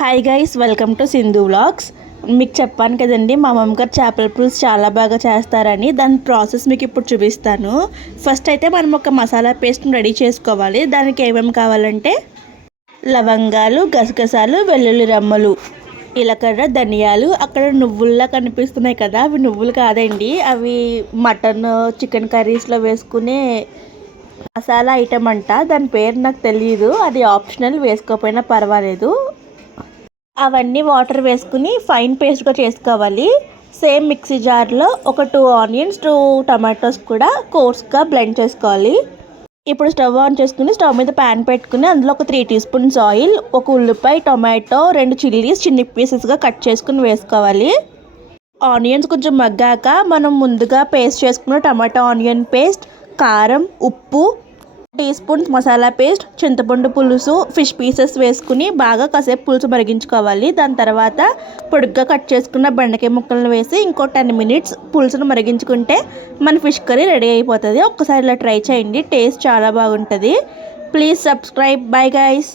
Hi guys, welcome to Sindhu vlogs. మీకు చెప్పాను కదండి, మా మమ్మగారు చేపల పులుసు చాలా బాగా చేస్తారని. దాని ప్రాసెస్ మీకు ఇప్పుడు చూపిస్తాను. ఫస్ట్ అయితే మనం ఒక మసాలా పేస్ట్ని రెడీ చేసుకోవాలి. దానికి ఏమేమి కావాలంటే లవంగాలు, గసగసాలు, వెల్లుల్లి రెమ్మలు, జీలకర్ర, ధనియాలు. అక్కడ నువ్వుల్లా కనిపిస్తున్నాయి కదా, అవి నువ్వులు కాదండి, అవి మటన్ చికెన్ కర్రీస్లో వేసుకునే మసాలా ఐటమ్ అంట. దాని పేరు నాకు తెలియదు, అది ఆప్షనల్, వేసుకోకపోయినా పర్వాలేదు. అవన్నీ వాటర్ వేసుకుని ఫైన్ పేస్ట్గా చేసుకోవాలి. సేమ్ మిక్సీ జార్లో ఒక 2 ఆనియన్స్, 2 టమాటోస్ కూడా కోర్స్గా బ్లెండ్ చేసుకోవాలి. ఇప్పుడు స్టవ్ ఆన్ చేసుకుని స్టవ్ మీద ప్యాన్ పెట్టుకుని అందులో ఒక 3 టీ స్పూన్స్ ఆయిల్, ఒక ఉల్లిపాయ, టొమాటో, 2 చిల్లీస్ చిన్న పీసెస్గా కట్ చేసుకుని వేసుకోవాలి. ఆనియన్స్ కొంచెం మగ్గాక మనం ముందుగా పేస్ట్ చేసుకున్న టమాటో ఆనియన్ పేస్ట్, కారం, ఉప్పు, టీ స్పూన్స్ మసాలా పేస్ట్, చింతపండు పులుసు, ఫిష్ పీసెస్ వేసుకుని బాగా కాసేపు పులుసు మరిగించుకోవాలి. దాని తర్వాత పొడుగ్గా కట్ చేసుకున్న బెండకాయ ముక్కలను వేసి ఇంకో 10 మినిట్స్ పులుసును మరిగించుకుంటే మన ఫిష్ కర్రీ రెడీ అయిపోతుంది. ఒక్కసారి ఇలా ట్రై చేయండి, టేస్ట్ చాలా బాగుంటుంది. Please subscribe. Bye guys.